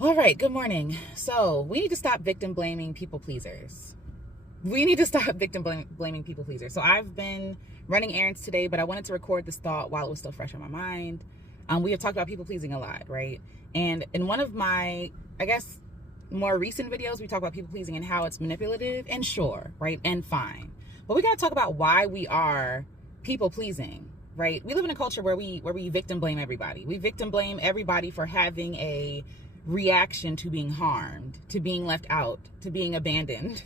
All right, good morning. So, we need to stop victim blaming people pleasers. We need to stop blaming people pleasers. So, I've been running errands today, but I wanted to record this thought while it was still fresh on my mind. We have talked about people pleasing a lot, right? And in one of my, I guess, more recent videos, we talk about people pleasing and how it's manipulative, and sure, right? And fine. But we got to talk about why we are people pleasing, right? We live in a culture where we victim blame everybody. We victim blame everybody for having a reaction to being harmed, to being left out, to being abandoned.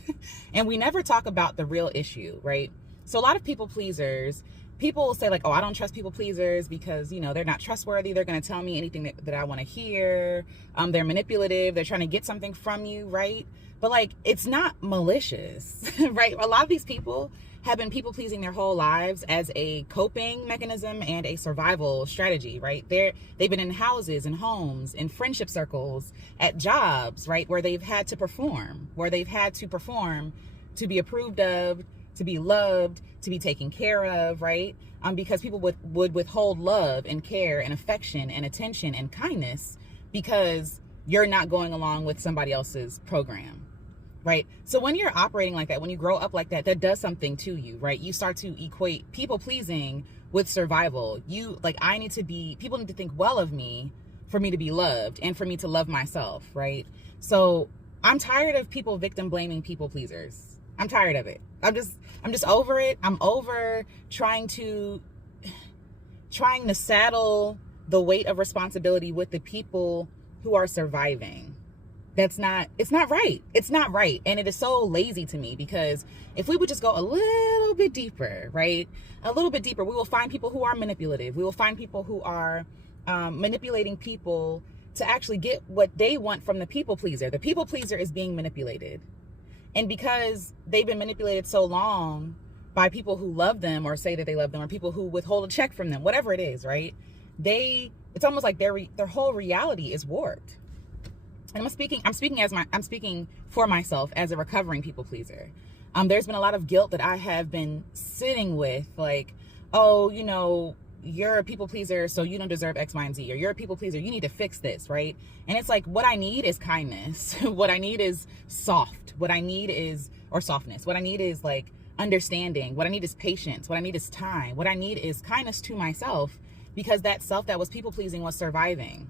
And we never talk about the real issue, right? So a lot of people pleasers, people will say like, oh, I don't trust people pleasers because, they're not trustworthy. They're going to tell me anything that I want to hear. They're manipulative. They're trying to get something from you, right? But like, it's not malicious, right? A lot of these people have been people pleasing their whole lives as a coping mechanism and a survival strategy, right? They've been in houses and homes, in friendship circles, at jobs, right? Where they've had to perform, to be approved of, to be loved, to be taken care of, right? Because people would withhold love and care and affection and attention and kindness because you're not going along with somebody else's program. Right? So when you're operating like that, when you grow up like that, that does something to you, right? You start to equate people pleasing with survival. People need to think well of me for me to be loved and for me to love myself, right? So I'm tired of people victim blaming people pleasers. I'm tired of it. I'm just over it. I'm over trying to saddle the weight of responsibility with the people who are surviving. It's not right. It's not right. And it is so lazy to me because if we would just go a little bit deeper, right? A little bit deeper, we will find people who are manipulative. We will find people who are manipulating people to actually get what they want from the people pleaser. The people pleaser is being manipulated. And because they've been manipulated so long by people who love them or say that they love them or people who withhold a check from them, whatever it is, right? It's almost like their whole reality is warped. And I'm speaking for myself as a recovering people pleaser. There's been a lot of guilt that I have been sitting with, like, oh, you're a people pleaser, so you don't deserve X, Y, and Z, or you're a people pleaser, you need to fix this, right? And it's like, what I need is kindness. What I need is softness. What I need is like understanding. What I need is patience. What I need is time. What I need is kindness to myself, because that self that was people pleasing was surviving.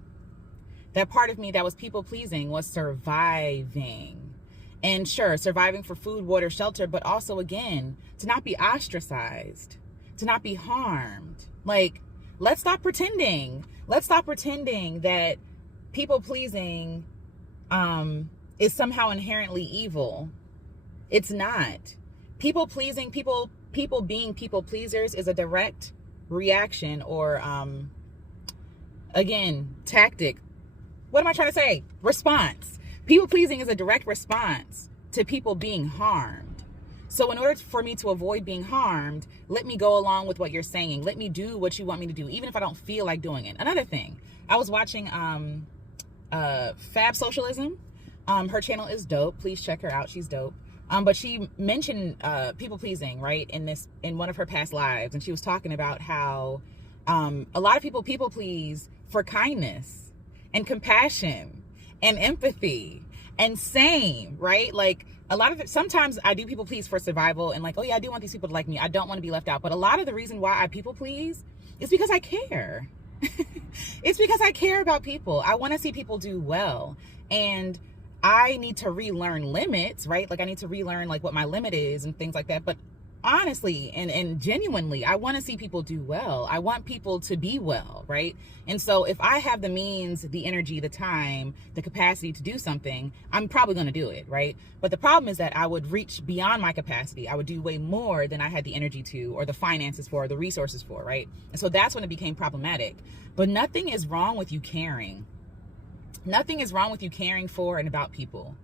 That part of me that was people pleasing was surviving. And sure, surviving for food, water, shelter, but also, again, to not be ostracized, to not be harmed. Like, let's stop pretending. Let's stop pretending that people pleasing is somehow inherently evil. It's not. People pleasing, people being people pleasers is a direct reaction or, again, tactic. What am I trying to say? Response. People pleasing is a direct response to people being harmed. So in order for me to avoid being harmed, let me go along with what you're saying. Let me do what you want me to do, even if I don't feel like doing it. Another thing, I was watching Fab Socialism. Her channel is dope. Please check her out. She's dope. But she mentioned people pleasing, right, in one of her past lives, and she was talking about how a lot of people please for kindness and compassion and empathy and same, right? Like a lot of it, sometimes I do people please for survival and like, oh yeah, I do want these people to like me. I don't want to be left out. But a lot of the reason why I people please is because I care. It's because I care about people. I want to see people do well. And I need to relearn limits, right? Like I need to relearn like what my limit is and things like that. But honestly and genuinely, I want to see people do well. I want people to be well, right? And so if I have the means, the energy, the time, the capacity to do something, I'm probably going to do it, right? But the problem is that I would reach beyond my capacity. I would do way more than I had the energy to, or the finances for, or the resources for, right? And so that's when it became problematic. But nothing is wrong with you caring. Nothing is wrong with you caring for and about people.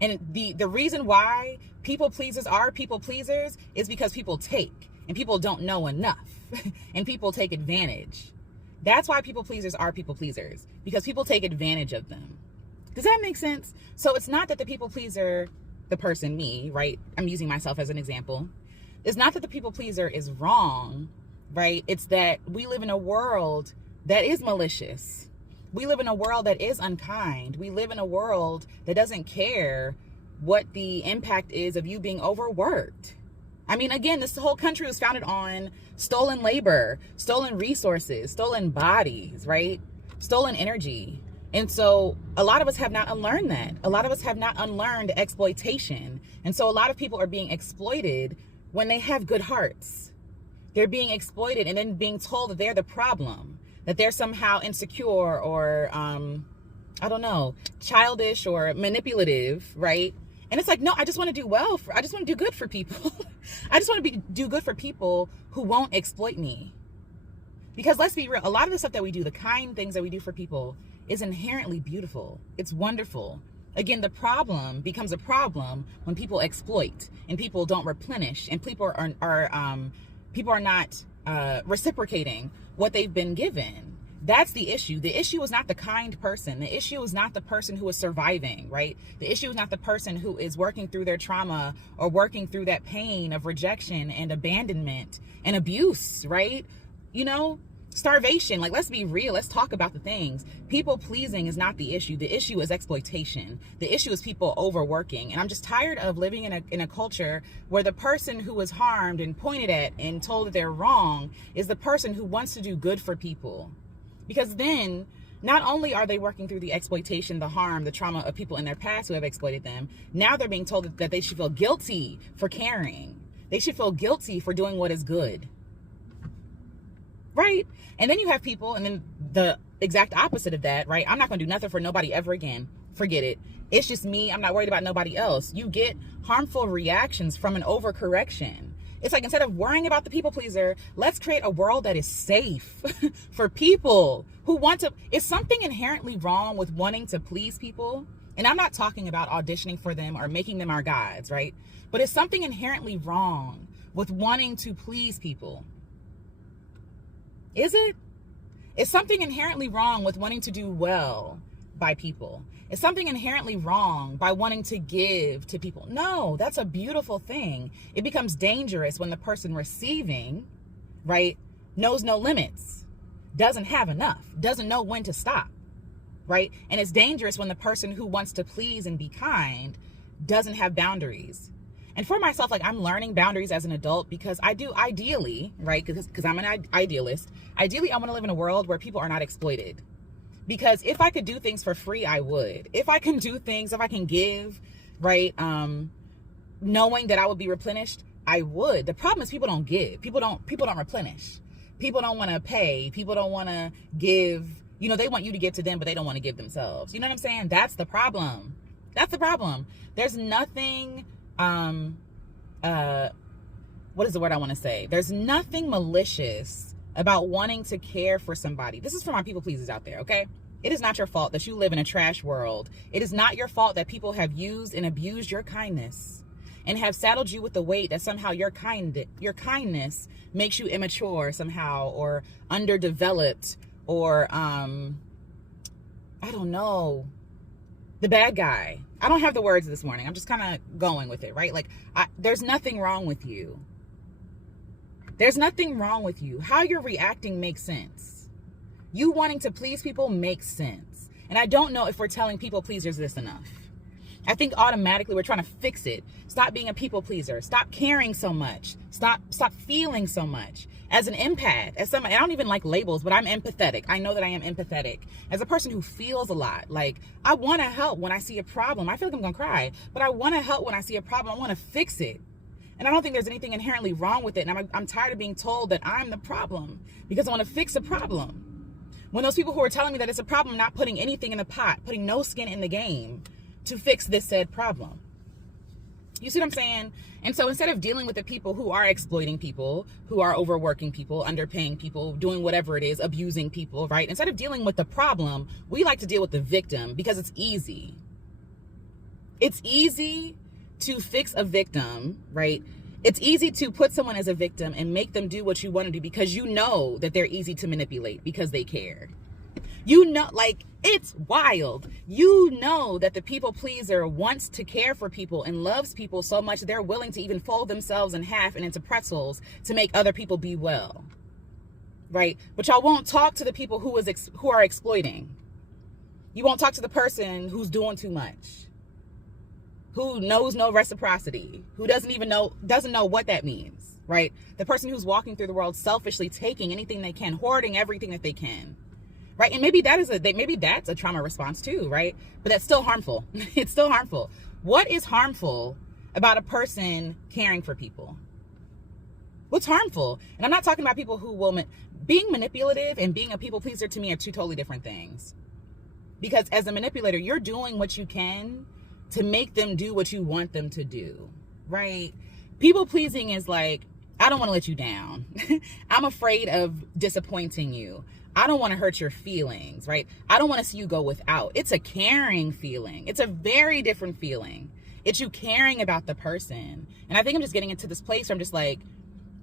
And the reason why people pleasers are people pleasers is because people take, and people don't know enough, and people take advantage. That's why people pleasers are people pleasers, because people take advantage of them. Does that make sense? So it's not that the people pleaser, the person, me, right? I'm using myself as an example. It's not that the people pleaser is wrong, right? It's that we live in a world that is malicious. We live in a world that is unkind. We live in a world that doesn't care what the impact is of you being overworked. I mean, again, this whole country was founded on stolen labor, stolen resources, stolen bodies, right? Stolen energy. And so a lot of us have not unlearned that. A lot of us have not unlearned exploitation. And so a lot of people are being exploited when they have good hearts. They're being exploited and then being told that they're the problem, that they're somehow insecure or, I don't know, childish or manipulative, right? And it's like, no, I just want to do well. I just want to do good for people. I just want to do good for people who won't exploit me. Because let's be real, a lot of the stuff that we do, the kind things that we do for people, is inherently beautiful. It's wonderful. Again, the problem becomes a problem when people exploit and people don't replenish and people are not reciprocating what they've been given. That's the issue. The issue is not the kind person. The issue is not the person who is surviving, right? The issue is not the person who is working through their trauma or working through that pain of rejection and abandonment and abuse, right? You know, starvation. Like, let's be real. Let's talk about the things. People pleasing is not the issue. The issue is exploitation. The issue is people overworking. And I'm just tired of living in a culture where the person who is harmed and pointed at and told that they're wrong is the person who wants to do good for people. Because then, not only are they working through the exploitation, the harm, the trauma of people in their past who have exploited them, now they're being told that they should feel guilty for caring. They should feel guilty for doing what is good. Right? And then you have people, and then the exact opposite of that, right? I'm not going to do nothing for nobody ever again. Forget it. It's just me. I'm not worried about nobody else. You get harmful reactions from an overcorrection. It's like, instead of worrying about the people pleaser, let's create a world that is safe for people who want to. Is something inherently wrong with wanting to please people? And I'm not talking about auditioning for them or making them our gods, right? But is something inherently wrong with wanting to please people? Is it? Is something inherently wrong with wanting to do well by people? Is something inherently wrong by wanting to give to people? No, that's a beautiful thing. It becomes dangerous when the person receiving, right, knows no limits, doesn't have enough, doesn't know when to stop, right? And it's dangerous when the person who wants to please and be kind doesn't have boundaries. And for myself, like, I'm learning boundaries as an adult because I do ideally, right, because I'm an idealist, ideally I want to live in a world where people are not exploited. Because if I could do things for free, I would. If I can do things, if I can give, right, knowing that I would be replenished, I would. The problem is people don't give. People don't replenish. People don't want to pay. People don't want to give. You know, they want you to give to them, but they don't want to give themselves. You know what I'm saying? That's the problem. That's the problem. There's nothing, what is the word I want to say? There's nothing malicious about wanting to care for somebody. This is for my people pleasers out there, okay? It is not your fault that you live in a trash world. It is not your fault that people have used and abused your kindness and have saddled you with the weight that somehow your kindness makes you immature somehow or underdeveloped or, I don't know, the bad guy. I don't have the words this morning. I'm just kind of going with it, right? Like, there's nothing wrong with you. There's nothing wrong with you. How you're reacting makes sense. You wanting to please people makes sense. And I don't know if we're telling people pleasers this enough. I think automatically we're trying to fix it. Stop being a people pleaser. Stop caring so much. Stop feeling so much. As an empath, as somebody, I don't even like labels, but I'm empathetic. I know that I am empathetic. As a person who feels a lot, like, I want to help when I see a problem. I feel like I'm going to cry, but I want to help when I see a problem. I want to fix it. And I don't think there's anything inherently wrong with it. And I'm tired of being told that I'm the problem because I want to fix a problem. When those people who are telling me that it's a problem, not putting anything in the pot, putting no skin in the game to fix this said problem. You see what I'm saying? And so instead of dealing with the people who are exploiting people, who are overworking people, underpaying people, doing whatever it is, abusing people, right? Instead of dealing with the problem, we like to deal with the victim because it's easy. It's easy to fix a victim, right? It's easy to put someone as a victim and make them do what you want to do because you know that they're easy to manipulate because they care. You know, like, it's wild. You know that the people pleaser wants to care for people and loves people so much they're willing to even fold themselves in half and into pretzels to make other people be well, right? But y'all won't talk to the people who are exploiting. You won't talk to the person who's doing too much, who knows no reciprocity, who doesn't know what that means, right? The person who's walking through the world selfishly taking anything they can, hoarding everything that they can, right? And maybe that's a trauma response too, right? But that's still harmful. It's still harmful. What is harmful about a person caring for people? What's harmful? And I'm not talking about people who will, being manipulative and being a people pleaser to me are two totally different things. Because as a manipulator, you're doing what you can to make them do what you want them to do, right? People pleasing is like, I don't want to let you down. I'm afraid of disappointing you. I don't want to hurt your feelings, right? I don't want to see you go without. It's a caring feeling. It's a very different feeling. It's you caring about the person. And I think I'm just getting into this place where I'm just like,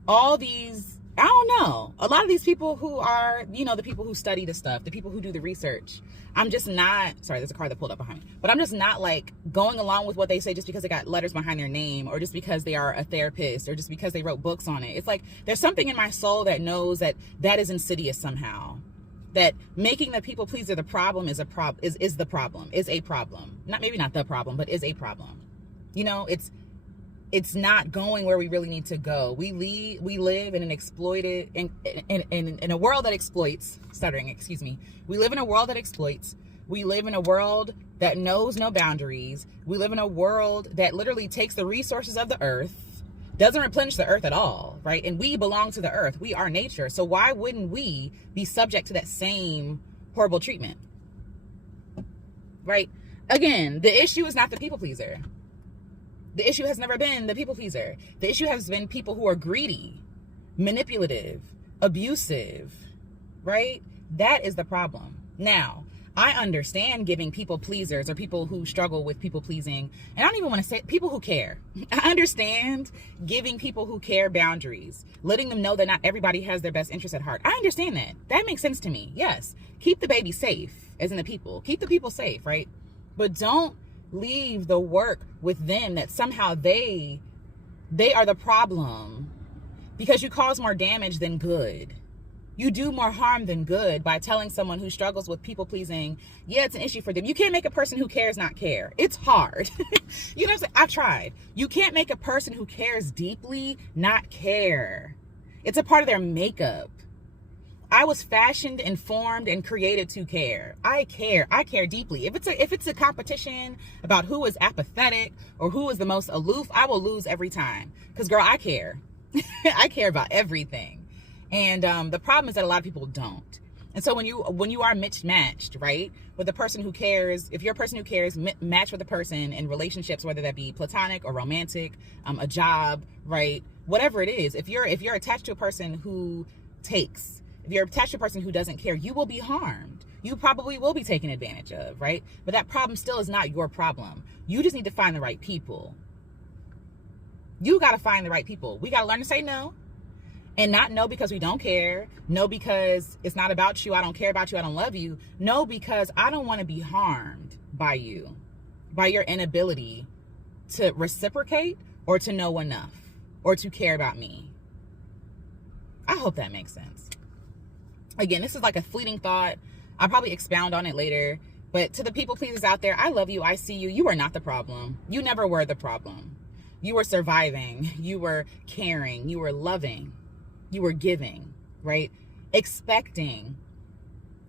all these, I don't know, a lot of these people who are, the people who study the stuff, the people who do the research, I'm just not, sorry, there's a car that pulled up behind me, but I'm just not like going along with what they say just because they got letters behind their name, or just because they are a therapist, or just because they wrote books on it. It's like, there's something in my soul that knows that is insidious somehow. That making the people pleaser the problem is a problem. Maybe not the problem, but is a problem. It's not going where we really need to go. We live in an exploited, in a world that exploits, We live in a world that exploits. We live in a world that knows no boundaries. We live in a world that literally takes the resources of the earth, doesn't replenish the earth at all, right? And we belong to the earth. We are nature. So why wouldn't we be subject to that same horrible treatment, right? Again, the issue is not the people pleaser. The issue has never been the people pleaser. The issue has been people who are greedy, manipulative, abusive, right? That is the problem. Now, I understand giving people pleasers or people who struggle with people pleasing, and I don't even want to say people who care. I understand giving people who care boundaries, letting them know that not everybody has their best interest at heart. I understand that. That makes sense to me. Yes. Keep the baby safe, as in the people. Keep the people safe, right? But don't leave the work with them that somehow they are the problem, because you cause more damage than good. You do more harm than good by telling someone who struggles with people pleasing, yeah, it's an issue for them. You can't make a person who cares not care. It's hard. You know what I'm saying? I've tried. You can't make a person who cares deeply not care. It's a part of their makeup. I was fashioned and formed and created to care. I care deeply. If it's a competition about who is apathetic or who is the most aloof, I will lose every time. Because girl, I care. I care about everything. And the problem is that a lot of people don't. And so when you are mismatched, right, with a person who cares, if you're a person who cares, match with a person in relationships, whether that be platonic or romantic, a job, right, whatever it is, if you're attached to a person who takes, if you're attached to a person who doesn't care, you will be harmed. You probably will be taken advantage of, right? But that problem still is not your problem. You just need to find the right people. You got to find the right people. We got to learn to say no. And not no because we don't care. No because it's not about you. I don't care about you. I don't love you. No because I don't want to be harmed by you, by your inability to reciprocate or to know enough or to care about me. I hope that makes sense. Again, this is like a fleeting thought. I'll probably expound on it later. But to the people pleasers out there, I love you. I see you. You are not the problem. You never were the problem. You were surviving. You were caring. You were loving. You were giving, right? Expecting.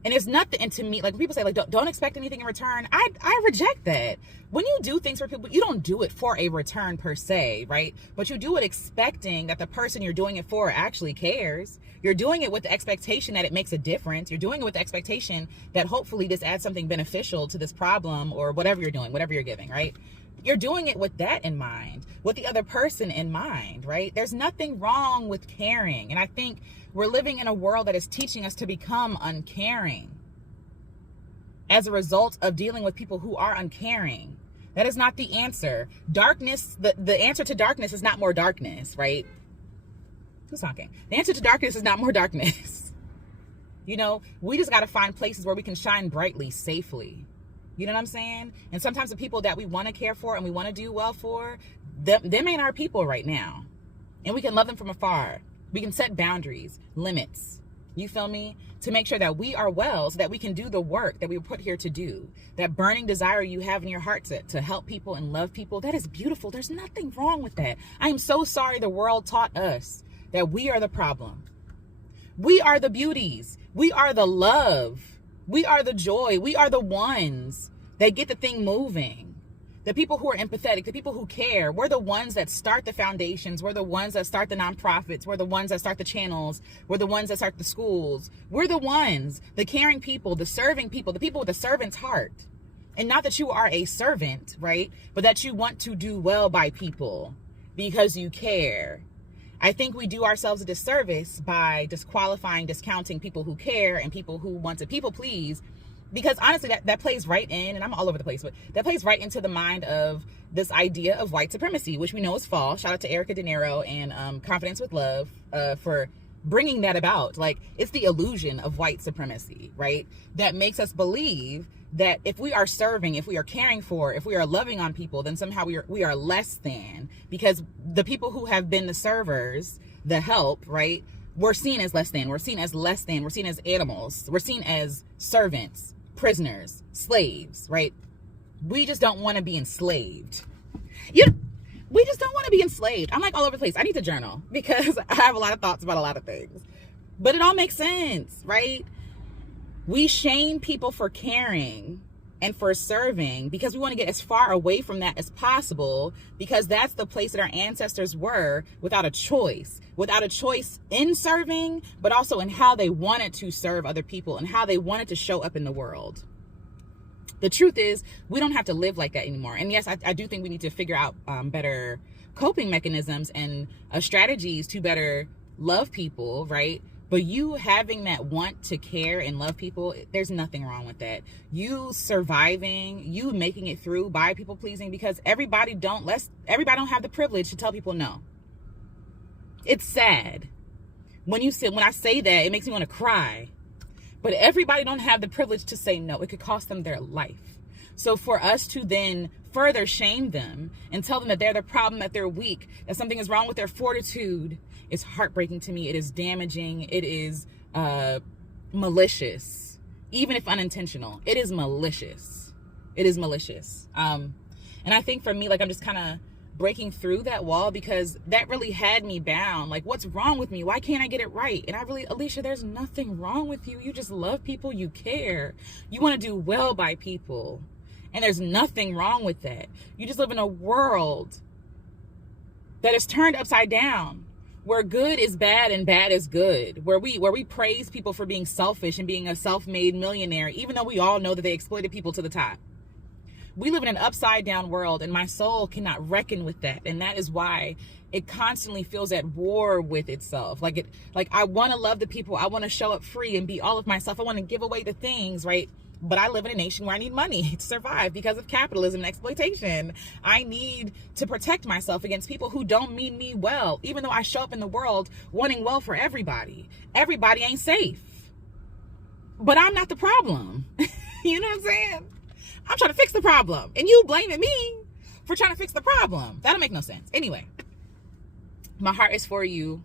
And it's nothing. And to me, like when people say, like, don't expect anything in return. I reject that. When you do things for people, you don't do it for a return per se, right? But you do it expecting that the person you're doing it for actually cares. You're doing it with the expectation that it makes a difference. You're doing it with the expectation that hopefully this adds something beneficial to this problem or whatever you're doing, whatever you're giving, right? You're doing it with that in mind, with the other person in mind, right? There's nothing wrong with caring. And I think we're living in a world that is teaching us to become uncaring as a result of dealing with people who are uncaring. That is not the answer. Darkness, the answer to darkness is not more darkness, right? Who's talking? The answer to darkness is not more darkness. You know, we just got to find places where we can shine brightly, safely. You know what I'm saying? And sometimes the people that we want to care for and we want to do well for, them ain't our people right now. And we can love them from afar. We can set boundaries, limits, You feel me? To make sure that we are well so that we can do the work that we were put here to do. That burning desire you have in your heart to help people and love people, that is beautiful. There's nothing wrong with that. I am so sorry the world taught us that we are the problem. We are the beauties. We are the love. We are the joy. We are the ones that get the thing moving. The people who are empathetic, the people who care, we're the ones that start the foundations. We're the ones that start the nonprofits. We're the ones that start the channels. We're the ones that start the schools. We're the ones, the caring people, the serving people, the people with a servant's heart. And not that you are a servant, right? But that you want to do well by people because you care. I think we do ourselves a disservice by disqualifying, discounting people who care and people who want to people please. Because honestly, that plays right in, and I'm all over the place, but that plays right into the mind of this idea of white supremacy, which we know is false. Shout out to Erica De Niro and Confidence with Love for bringing that about. Like, it's the illusion of white supremacy, right? That makes us believe that if we are serving, if we are caring for, if we are loving on people, then somehow we are less than. Because the people who have been the servers, the help, right? We're seen as less than. We're seen as less than. We're seen as animals. We're seen as servants, prisoners, slaves, right? We just don't want to be enslaved. We just don't want to be enslaved. I'm like all over the place. I need to journal because I have a lot of thoughts about a lot of things. But it all makes sense, right? We shame people for caring and for serving because we want to get as far away from that as possible, because that's the place that our ancestors were without a choice in serving, but also in how they wanted to serve other people and how they wanted to show up in the world. The truth is, we don't have to live like that anymore. And yes, I do think we need to figure out better coping mechanisms and strategies to better love people, right? But you having that want to care and love people, there's nothing wrong with that. You surviving, you making it through by people pleasing, because everybody don't have the privilege to tell people no. It's sad. When I say that, it makes me want to cry. But everybody don't have the privilege to say no. It could cost them their life. So for us to then further shame them and tell them that they're the problem, that they're weak, that something is wrong with their fortitude, it's heartbreaking to me. It is damaging. It is malicious. Even if unintentional, it is malicious. It is malicious. And I think for me, like, I'm just kind of breaking through that wall because that really had me bound. Like, what's wrong with me? Why can't I get it right? And Alicia, there's nothing wrong with you. You just love people. You care. You want to do well by people. And there's nothing wrong with that. You just live in a world that is turned upside down, where good is bad and bad is good, where we praise people for being selfish and being a self-made millionaire, even though we all know that they exploited people to the top. We live in an upside down world, and my soul cannot reckon with that. And that is why it constantly feels at war with itself. Like I want to love the people. I want to show up free and be all of myself. I want to give away the things, right? But I live in a nation where I need money to survive because of capitalism and exploitation. I need to protect myself against people who don't mean me well, even though I show up in the world wanting well for everybody. Everybody ain't safe. But I'm not the problem. You know what I'm saying? I'm trying to fix the problem, and you blaming me for trying to fix the problem. That'll make no sense. Anyway, my heart is for you.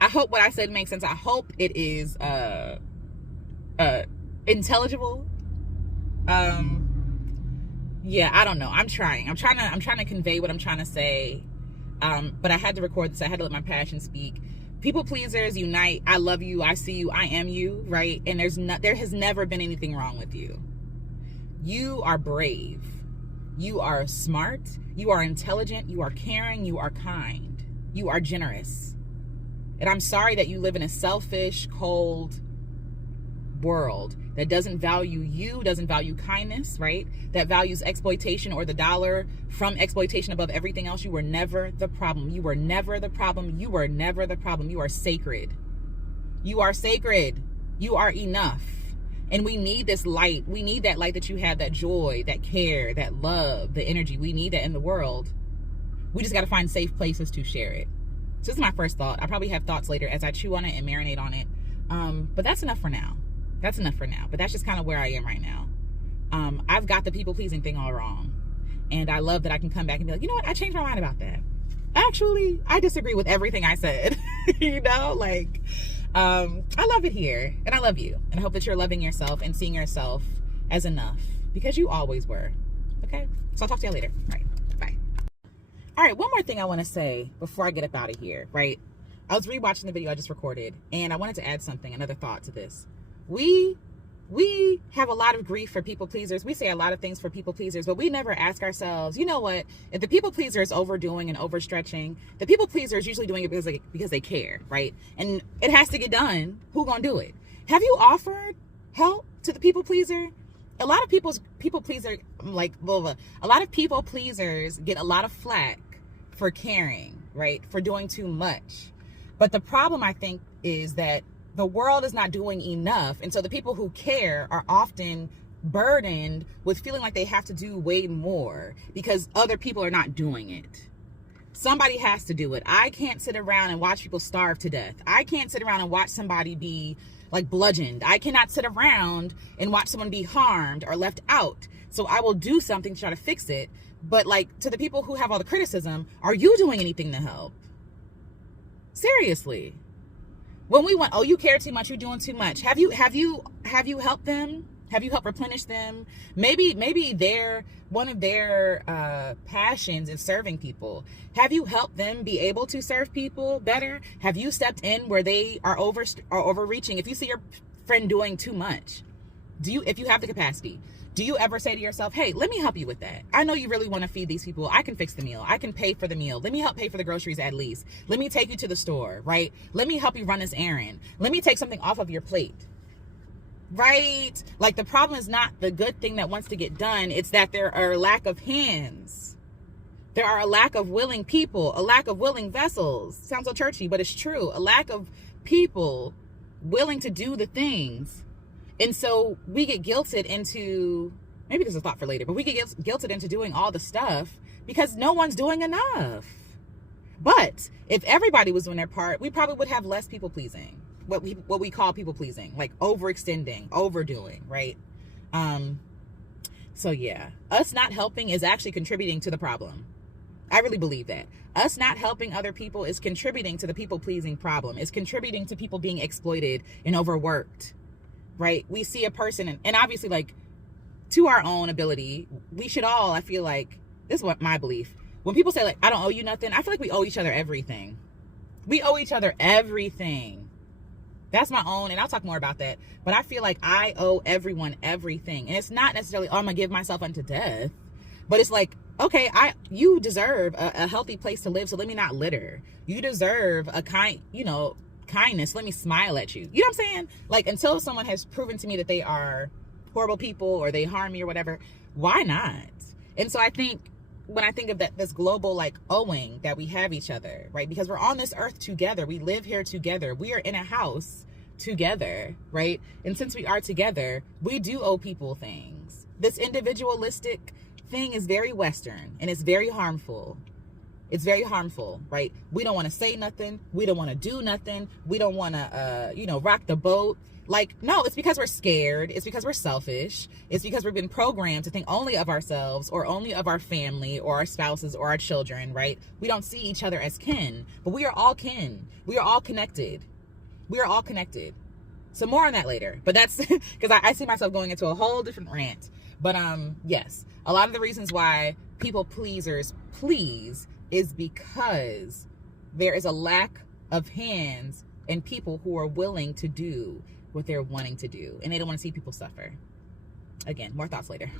I hope what I said makes sense. I hope it is intelligible. Yeah, I don't know. I'm trying to convey what I'm trying to say. But I had to record this. I had to let my passion speak. People pleasers unite. I love you. I see you. I am you, right? And there has never been anything wrong with you. You are brave. You are smart. You are intelligent. You are caring. You are kind. You are generous. And I'm sorry that you live in a selfish, cold world that doesn't value you, doesn't value kindness, right? That values exploitation or the dollar from exploitation above everything else. You were never the problem. You were never the problem. You were never the problem. You are sacred. You are sacred. You are enough. And we need this light. We need that light that you have, that joy, that care, that love, the energy. We need that in the world. We just got to find safe places to share it. So this is my first thought. I probably have thoughts later as I chew on it and marinate on it. But that's enough for now. That's enough for now. But that's just kind of where I am right now. I've got the people-pleasing thing all wrong. And I love that I can come back and be like, you know what? I changed my mind about that. Actually, I disagree with everything I said. You know, like, I love it here, and I love you, and I hope that you're loving yourself and seeing yourself as enough, because you always were. Okay, so I'll talk to you later. All right, bye. All right, one more thing I want to say before I get up out of here, right? I was rewatching the video I just recorded, and I wanted to add something, another thought to this. We have a lot of grief for people pleasers. We say a lot of things for people pleasers, but we never ask ourselves, you know what? If the people pleaser is overdoing and overstretching, the people pleaser is usually doing it because they care, right? And it has to get done. Who gonna do it? Have you offered help to the people pleaser? A lot of people pleasers get a lot of flack for caring, right? For doing too much. But the problem, I think, is that the world is not doing enough. And so the people who care are often burdened with feeling like they have to do way more because other people are not doing it. Somebody has to do it. I can't sit around and watch people starve to death. I can't sit around and watch somebody be like bludgeoned. I cannot sit around and watch someone be harmed or left out. So I will do something to try to fix it. But like, to the people who have all the criticism, are you doing anything to help? Seriously. When we want, oh, you care too much, you're doing too much. Have you helped them? Have you helped replenish them? Maybe one of their passions is serving people. Have you helped them be able to serve people better? Have you stepped in where they are overreaching? If you see your friend doing too much, if you have the capacity, do you ever say to yourself, hey, let me help you with that? I know you really want to feed these people. I can fix the meal. I can pay for the meal. Let me help pay for the groceries at least. Let me take you to the store, right? Let me help you run this errand. Let me take something off of your plate, right? Like, the problem is not the good thing that wants to get done. It's that there are a lack of hands. There are a lack of willing people, a lack of willing vessels. Sounds so churchy, but it's true. A lack of people willing to do the things. And so we get guilted into, maybe this is a thought for later, but we get guilted into doing all the stuff because no one's doing enough. But if everybody was doing their part, we probably would have less people pleasing. What we call people pleasing, like overextending, overdoing, right? So yeah, us not helping is actually contributing to the problem. I really believe that. Us not helping other people is contributing to the people pleasing problem. It's contributing to people being exploited and overworked. Right? We see a person, and obviously, like, to our own ability, we should all, I feel like, this is what my belief. When people say, like, I don't owe you nothing, I feel like we owe each other everything. We owe each other everything. That's my own, and I'll talk more about that. But I feel like I owe everyone everything. And it's not necessarily, oh, I'm going to give myself unto death. But it's like, okay, you deserve a healthy place to live, so let me not litter. You deserve a kindness, let me smile at you. You know what I'm saying? Like, until someone has proven to me that they are horrible people or they harm me or whatever, why not? And so I think, when I think of that, this global like owing that we have each other, right? Because we're on this earth together. We live here together. We are in a house together, right? And since we are together, we do owe people things. This individualistic thing is very Western, and it's very harmful. It's very harmful, right? We don't want to say nothing. We don't want to do nothing. We don't want to, rock the boat. Like, no, it's because we're scared. It's because we're selfish. It's because we've been programmed to think only of ourselves or only of our family or our spouses or our children, right? We don't see each other as kin, but we are all kin. We are all connected. We are all connected. So more on that later. But that's because I see myself going into a whole different rant. But yes, a lot of the reasons why people pleasers please is because there is a lack of hands and people who are willing to do what they're wanting to do. And they don't want to see people suffer. Again, more thoughts later.